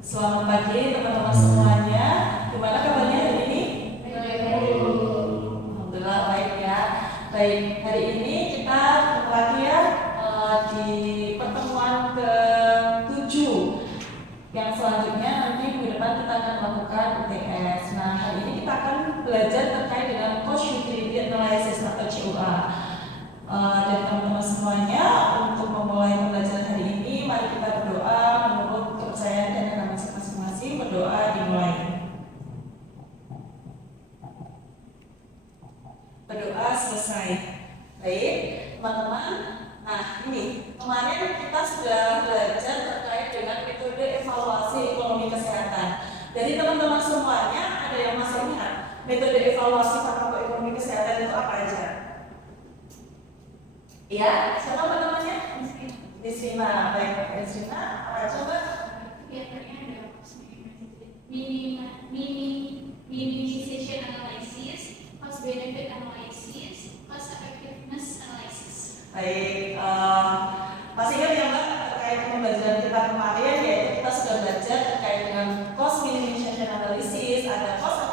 Selamat pagi teman-teman semuanya. Gimana kabarnya hari ini? Alhamdulillah baik ya. Baik, hari ini kita ketemu lagi ya di pertemuan ke-7. Yang selanjutnya nanti minggu depan kita akan melakukan UTS. Nah, hari ini kita akan belajar terkait dengan Cost Utility Analysis atau CUA. Dan teman-teman semuanya, untuk memulai pembelajaran hari ini, mari kita berdoa menurut kepercayaan dan agama masing-masing. Berdoa dimulai. Berdoa selesai. Baik, teman-teman. Nah, ini kemarin kita sudah belajar terkait dengan metode evaluasi ekonomi kesehatan. Jadi teman-teman semuanya, ada yang masih ingat metode evaluasi ekonomi kesehatan itu apa aja? Ya, siapa namanya? Desrina. Baik, Desrina. Coba. Biasanya ada minimization analysis, cost benefit analysis, cost effectiveness analysis. Baik, masih ingat ya Mbak terkait pembelajaran kita kemarin, yaitu kita sudah belajar terkait dengan cost minimization analysis, ada cost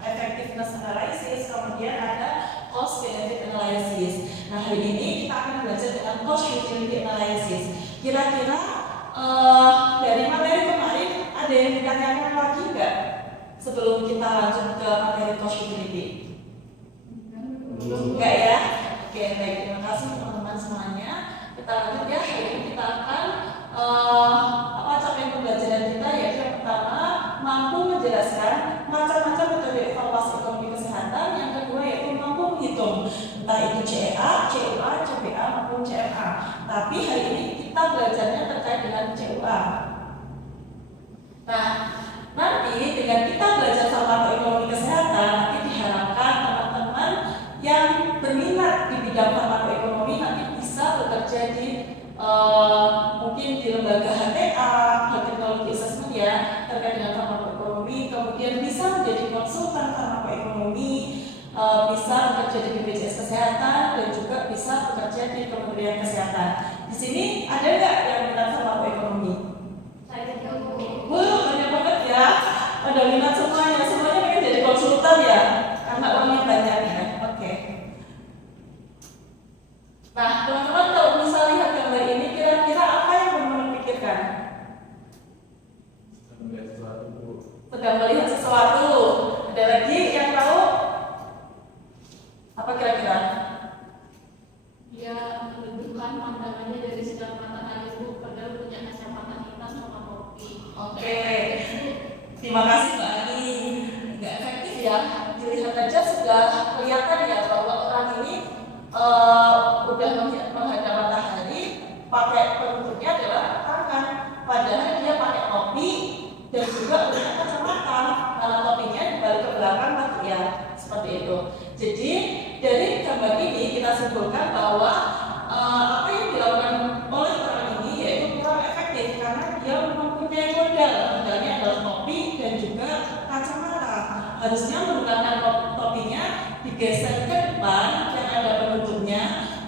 effectiveness analysis, kemudian ada cost benefit analysis. Nah, hari ini kita akan belajar dengan cost utility analysis. Kira-kira dari materi kemarin ada yang ditanyakan lagi nggak sebelum kita lanjut ke materi cost utility? Enggak ya? Oke, baik, terima kasih teman-teman semuanya. Kita lanjut ya. Hari ini kita akan capaian pembelajaran kita, yaitu yang pertama mampu menjelaskan macam-macam metode evaluasi ekonomi kesehatan. Yang kedua yaitu mampu menghitung entah itu CEA, CUA, CPA maupun CFA. Tapi hari ini kita belajarnya terkait dengan CUA. Nah, nanti dengan kita belajar farmakoekonomi kesehatan, nanti diharapkan teman-teman yang berminat di bidang farmakoekonomi nanti bisa bekerja di mungkin di lembaga HTA, Health Technology Assessment ya, terkait dengan farmakoekonomi, kemudian bisa menjadi konsultan farmakoekonomi, bisa bekerja di BPJS Kesehatan, dan juga bisa bekerja di Kementerian Kesehatan. Di sini ada nggak yang minat farmakoekonomi? Wah, banyak banget ya. Pada minat semuanya pengen jadi konsultan ya, karena uangnya banyak ya. Oke. Nah, teman-teman kalau bisa lihat gambar ini, kira-kira apa yang teman-teman pikirkan? Sedang melihat sesuatu. Ada lagi yang tahu? Apa kira-kira? Dia menunjukkan pandangannya dari sinar matahari itu, padahal punya kacamata hitam sama topi. Oke. Terima kasih Mbak Ani. Nggak efektif ya. Dilihat aja sudah kelihatan ya bahwa orang ini udah menghadap matahari, pakai penutupnya adalah tangan, padahal dia pakai topi dan juga punya kacamata, karena topinya dibalik ke belakang mati ya, seperti itu. Jadi dari gambar ini kita simpulkan bahwa apa yang dilakukan oleh orang ini yaitu kurang efektif karena dia mempunyai modalnya adalah topi dan juga kacamata. Harusnya menggunakan topinya digeser ke depan yang ada penutupnya,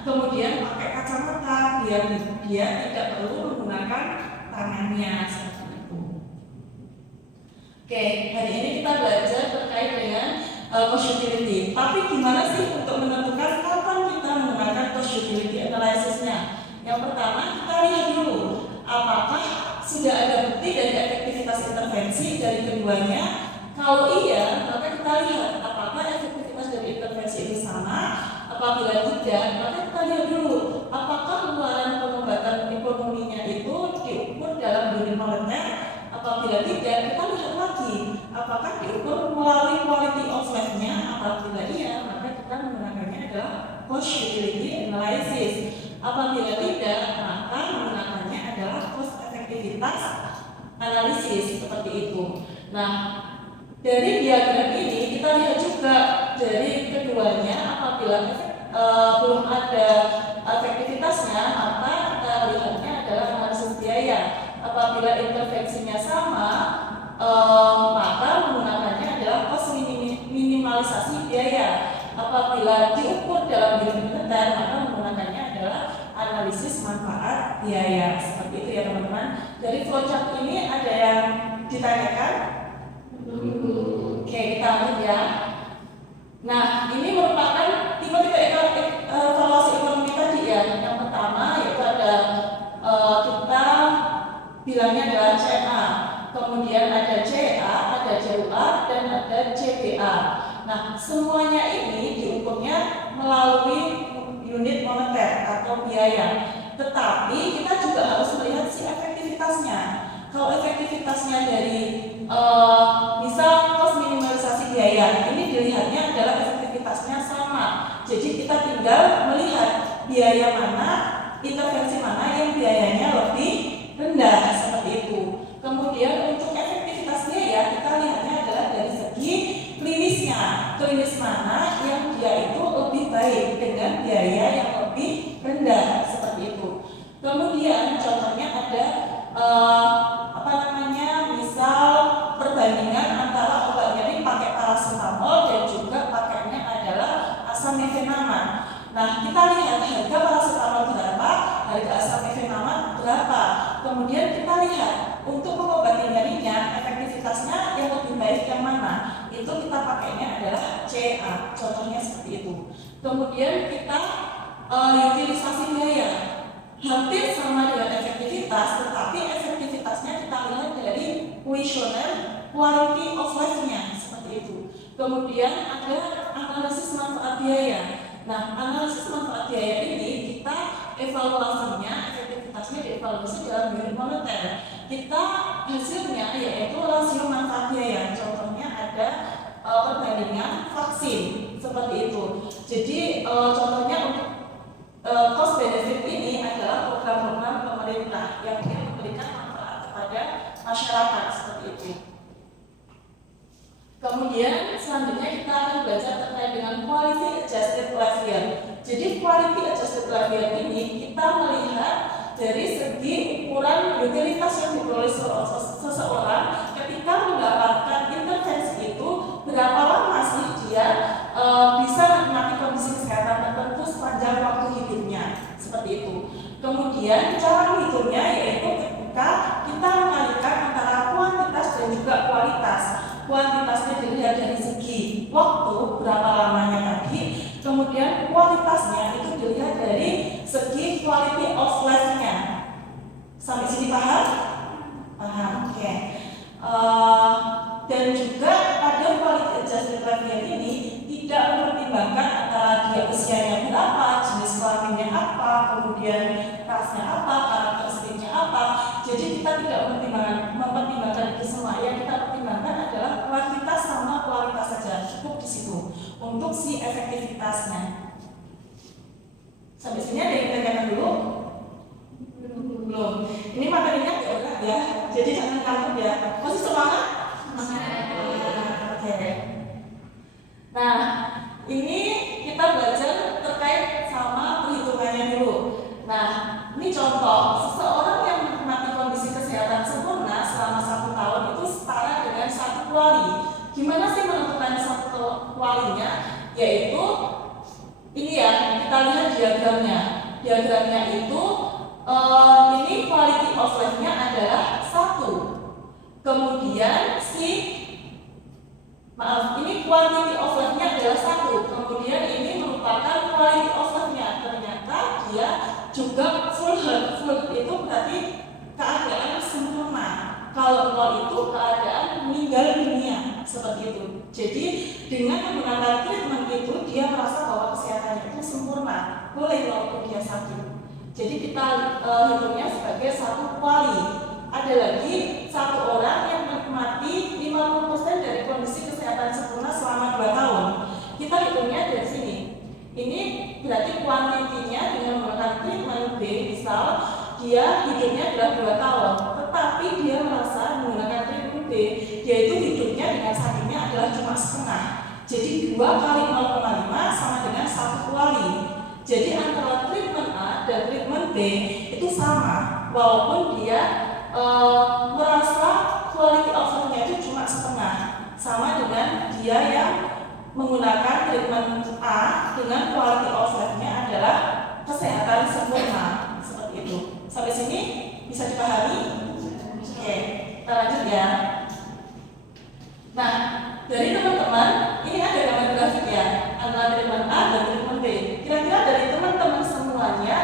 kemudian pakai kacamata biar dia tidak perlu menggunakan tangannya seperti itu. Oke, hari ini kita belajar terkait dengan cost utility. Tapi gimana sih untuk menentukan kapan kita menggunakan cost utility analysisnya? Yang pertama kita lihat dulu apakah sudah ada bukti dari efektivitas intervensi dari keduanya. Kalau iya, maka kita lihat apakah efektivitas dari intervensi ini sama. Apabila tidak, maka kita lihat dulu apakah pengeluaran pengobatan ekonominya itu diukur dalam dunia moneter. Apabila tidak, kita lihat lagi apakah diukur melalui quality of life-nya. Apabila iya, maka kita menggunakannya adalah cost utility analysis. Apabila tidak, maka menggunakannya adalah cost effectivitas analisis, seperti itu. Nah, dari diagram ini kita lihat juga dari keduanya apabila belum ada efektivitasnya, maka kita lihatnya adalah analisis biaya. Apabila intervensinya sama, maka menggunakannya adalah cost minimalisasi biaya. Apabila diukur dalam dunia moneter, maka menggunakannya adalah analisis manfaat biaya. Seperti itu ya teman-teman. Dari flowchart ini ada yang dan CBA. Nah, semuanya ini diukurnya melalui unit moneter atau biaya. Tetapi kita juga harus melihat si efektivitasnya. Kalau efektivitasnya dari misal cost minimalisasi biaya, ini dilihatnya adalah efektivitasnya sama. Jadi kita tinggal melihat biaya mana, intervensi mana yang biayanya lebih rendah, seperti itu. Kemudian untuk efektivitas biaya kita lihatnya adalah dari segi klinisnya. Klinis mana yang dia itu lebih baik dengan biaya yang lebih rendah, seperti itu. Kemudian contohnya ada misal perbandingan antara obat nyeri pakai paracetamol dan juga pakainya adalah asam mefenamat. Nah, kita lihat harga paracetamol berapa, harga asam mefenamat berapa. Kemudian kita lihat untuk mengobati nyerinya, efektivitasnya yang lebih baik yang mana. Itu kita pakainya adalah CA, contohnya seperti itu. Kemudian kita utilisasi biaya. Hampir sama dengan efektivitas, tetapi efektivitasnya kita lihat dari kuesioner quality of life-nya, seperti itu. Kemudian ada analisis manfaat biaya. Nah, analisis manfaat biaya ini kita evaluasinya, efektivitasnya dievaluasi dalam unit moneter. Kita hasilnya yaitu rasio manfaat biaya. Contohnya ada perbandingan vaksin, seperti itu. Jadi contohnya untuk cost benefit ini adalah program-program pemerintah yang ingin memberikan manfaat kepada masyarakat, seperti itu. Kemudian selanjutnya kita akan belajar terkait dengan quality adjusted life year. Jadi quality adjusted life year ini kita melihat dari segi ukuran utilitas yang diperoleh seseorang ketika mendapatkan intervensi itu, berapa lama sih dia bisa menikmati kondisi kesehatan tertentu sepanjang waktu hidupnya, seperti itu. Kemudian cara menghitungnya yaitu ketika kita mengalihkan antara kuantitas dan juga kualitas. Kuantitasnya dilihat dari segi waktu, berapa lamanya tadi. Kemudian kualitasnya itu dilihat dari segi quality of life-nya. Sampai sini paham? Paham, oke. Dan juga pada quality adjusted life year ini tidak mempertimbangkan antara dia usianya berapa, jenis kelaminnya apa, kemudian rasnya apa, karakteristiknya apa. Jadi kita tidak mempertimbangkan itu semua. Yang kita pertimbangkan adalah kuantitas sama kualitas saja, cukup di situ untuk si efektivitasnya. Sampai sini ada yang tanyakan dulu? Belum. Ini materinya tidak berat ya, jadi jangan takut ya. Masih semangat? Oke. Nah, ini kita belajar terkait sama perhitungannya dulu. Nah, ini contoh seseorang yang menikmati kondisi kesehatan sempurna selama 1 tahun itu setara dengan 1 kuali. Gimana sih menentukan 1 kualinya? Yaitu ini ya, kita lihat diagramnya. Diagramnya itu ini quality of life-nya adalah 1. Kemudian ini quantity of life-nya adalah 1. Kemudian ini merupakan quality of life-nya. Ternyata dia juga full health. Full itu berarti keadaan sempurna. Kalau 0 itu keadaan meninggal dunia, seperti itu. Jadi dengan menggunakan treatment itu dia merasa bahwa kesehatannya itu sempurna. Boleh walaupun dia sakit. Jadi kita hitungnya sebagai 1 kuali. Ada lagi 1 orang yang menikmati 50% dari kondisi kesehatan sempurna selama 2 tahun. Kita hitungnya dari sini. Ini berarti kuantitinya dengan menggunakan treatment B, misal dia hidupnya adalah 2 tahun, tetapi dia merasa menggunakan treatment B, yaitu hidupnya dengan sakitnya adalah cuma setengah. Jadi 2 kali 0,5 sama dengan 1 kuali. Jadi antara treatment A dan treatment B itu sama, walaupun dia merasa quality of life-nya itu cuma setengah, sama dengan dia yang menggunakan treatment A dengan quality of life-nya adalah kesehatan sempurna, seperti itu. Sampai sini bisa dipahami? Oke, kita lanjut ya. Nah, dari teman-teman ini ada gambar grafik ya antara treatment A dan treatment B. Kira-kira dari teman-teman semuanya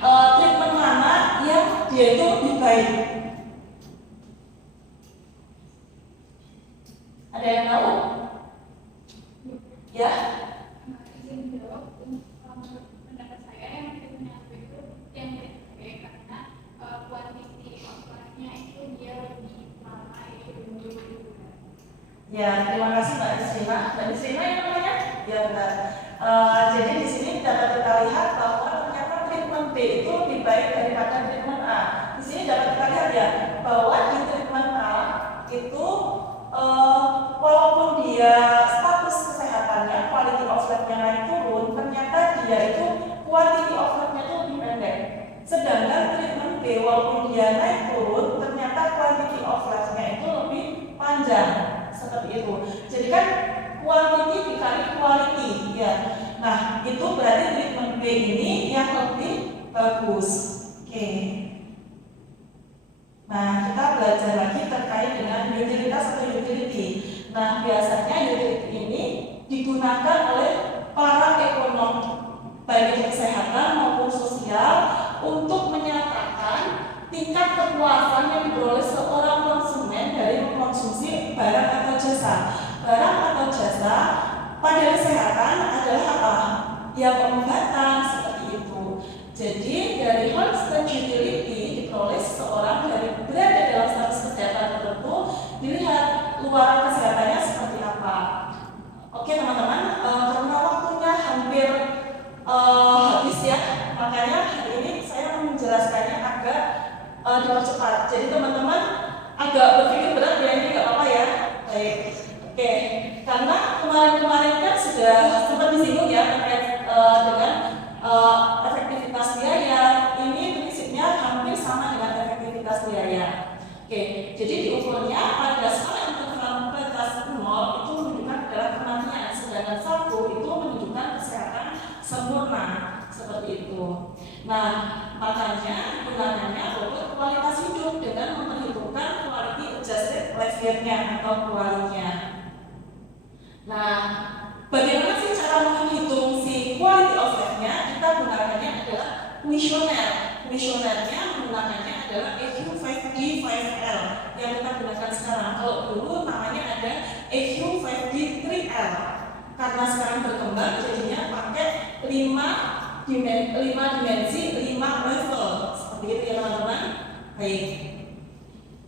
treatment mana yang dia itu lebih baik? Ada yang tahu? Ya, terima kasih Mbak Isrina. Mbak Isrina yang namanya? Ya benar. Jadi di sini dapat kita lihat bahwa ternyata treatment B itu lebih baik daripada treatment A. Di sini dapat kita lihat ya bahwa di treatment A itu walaupun dia status kesehatannya, quality of life-nya naik turun, ternyata dia itu quality of life-nya itu lebih pendek. Sedangkan treatment B walaupun dia naik turun, ternyata quality of life-nya itu lebih panjang. Seperti itu. Jadi kan quantity dikali quality ya. Nah, itu berarti treatment B ini yang lebih bagus. Oke. Nah, kita belajar lagi terkait dengan utilitas atau utility. Nah, biasanya utility ini digunakan oleh para ekonom baik itu kesehatan maupun sosial untuk menyatakan tingkat kepuasan yang diperoleh seorang konsumen dari mengkonsumsi barang atau jasa. Barang atau jasa pada kesehatan adalah apa? Ya, pengobatan seperti itu. Jadi dari Holstein utility diperoleh seseorang dari berada dalam status kesehatan tertentu, dilihat luaran kesehatannya seperti apa. Oke teman-teman, karena waktunya hampir habis ya, makanya hari ini saya menjelaskannya agak dipercepat. Jadi teman-teman agak berpikir berat ya, ini nggak apa-apa ya. Baik, oke. Karena kemarin-kemarin kan sudah sempat disinggung ya terkait dengan efektivitas biaya. Ini prinsipnya hampir sama dengan efektivitas biaya. Oke, jadi diukurnya pada skala intervalitas 0 itu menunjukkan adalah kematian, sedangkan 1 itu menunjukkan kesehatan sempurna seperti itu. Nah, makanya gunakannya untuk kualitas hidup dengan memperhitungkan quality adjusted life year-nya atau kualinya. Nah, bagaimana sih cara menghitung si quality of life-nya? Kita gunakannya adalah kuesioner. Kuesionernya menggunakannya adalah EQ5D5L yang kita gunakan sekarang. Kalau dulu namanya ada EQ5D3L. Karena sekarang berkembang jadinya pakai 5 dimensi 5 level. Seperti itu ya teman-teman. Baik.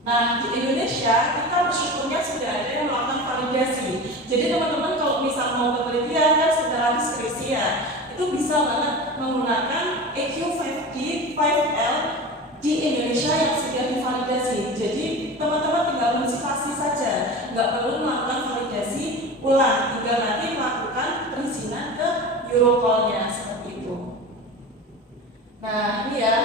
Nah, di Indonesia kita bersyukurnya sudah ada yang melakukan validasi. Jadi teman-teman kalau misal mau penelitian kan secara diskresi ya, itu bisa banget menggunakan EQ5D5L di Indonesia yang sudah divalidasi. Jadi teman-teman tinggal mensitasi saja, nggak perlu melakukan validasi ulang, tinggal nanti melakukan perizinan ke Europol-nya seperti itu. Nah, ini ya,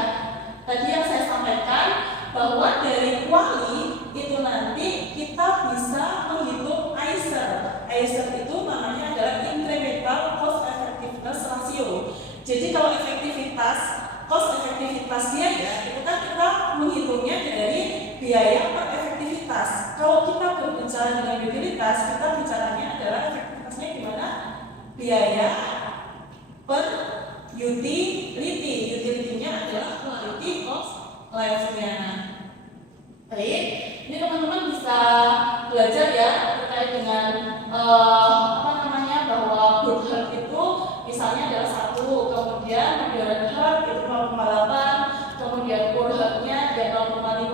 tadi yang saya sampaikan bahwa dari quali itu nanti kita bisa menghitung ICER. ICER itu namanya adalah incremental cost effectiveness ratio. Jadi kalau cost efektivitas biaya itu kan kita menghitungnya dari biaya per efektivitas. Kalau kita berbicara dengan utilitas, kita bicaranya adalah efektivitasnya gimana? Biaya per utility. Utility-nya adalah quality of life-nya. Baik, ini teman-teman bisa belajar ya terkait dengan bahwa good health itu misalnya adalah 1, kemudian moderate health itu 0,8, kemudian poor health-nya dia 0,5.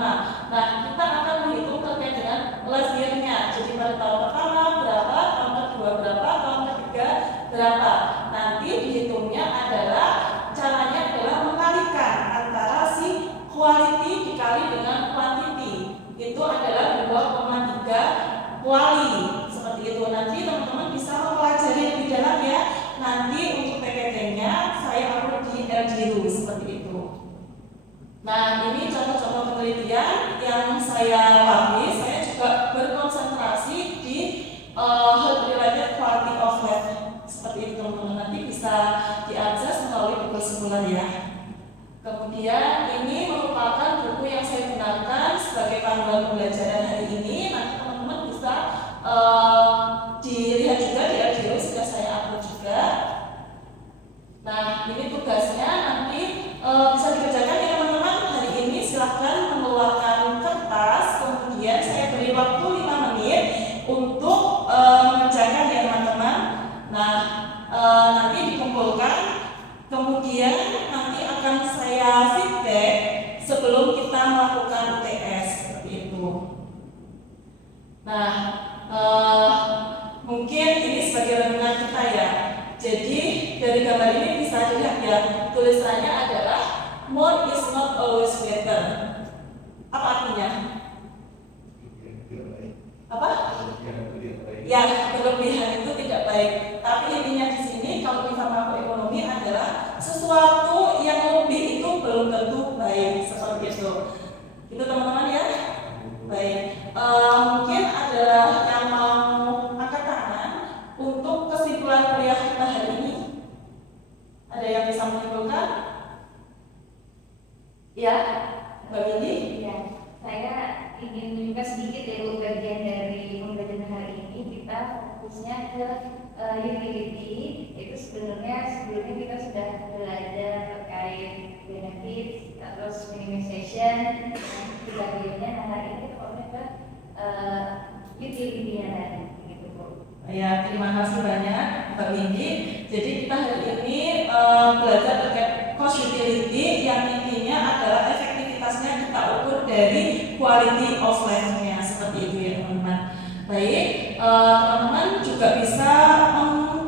Nah, kita akan menghitung terkait dengan life year-nya. Jadi pada tahun pertama berapa, tahun kedua berapa, tahun ketiga berapa. Nanti dihitungnya adalah caranya adalah mengalikan antara si quality dikali dengan quantity. Itu adalah 2,3 kuali. Seperti itu. Nanti teman-teman bisa mempelajari lebih dalam ya. Nanti untuk PPT-nya saya upload di LDU seperti itu. Nah, ini contoh-contoh penelitian yang saya lalui. Saya juga berkonsentrasi di health related quality of life. Seperti itu teman-teman. Nanti bisa diakses melalui buku sekolah ya. Kemudian ini merupakan buku yang saya gunakan sebagai panduan pembelajaran hari ini. Nanti teman-teman bisa dilihat juga di LDO, sudah saya upload juga. Nah, ini tugasnya nanti bisa dikerjakan ya teman-teman. Hari ini silahkan mengeluarkan kertas, kemudian saya beri waktu 5 menit untuk mengerjakan ya teman-teman. Nah, nanti dikumpulkan, kemudian nanti akan saya feedback sebelum kita melakukan UTS seperti itu. Nah, mungkin ini sebagai renungan kita ya. Jadi dari gambar ini bisa dilihat ya, tulisannya adalah more is not always better. Apa artinya? Apa? Ya, berlebihan itu tidak baik. Tapi intinya di sini kalau kita makroekonomi adalah sesuatu yang lebih itu belum tentu baik, seperti itu. Itu teman-teman ya. Baik. Mungkin adalah yang mau angkat tangan untuk kesimpulan kuliah kita hari ini. Ada yang bisa menyimpulkan? Ya, Mbak Windy? Ya, saya ingin menunjukkan sedikit ya Bu, bagian dari pembelajaran hari ini kita fokusnya ke utility. Itu sebenarnya sebelumnya kita sudah belajar terkait benefits, terus minimization, dan sebagainya. Nah hari ini fokusnya ke utility-nya tadi, gitu Bu. Ya, terima kasih banyak Mbak Windy. Jadi kita hari ini belajar terkait cost utility yang intinya adalah efektivitasnya kita ukur dari quality of life-nya, seperti itu ya teman-teman. Baik, teman-teman juga bisa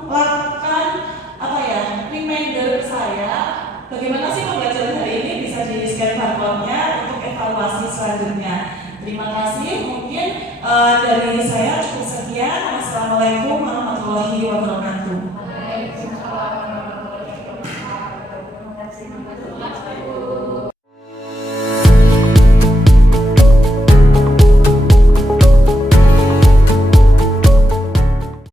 melakukan reminder saya bagaimana sih pembelajaran hari ini, bisa di scan barcode-nya untuk evaluasi selanjutnya. Terima kasih. Mungkin dari saya cukup sekian. Wassalamualaikum warahmatullahi wabarakatuh.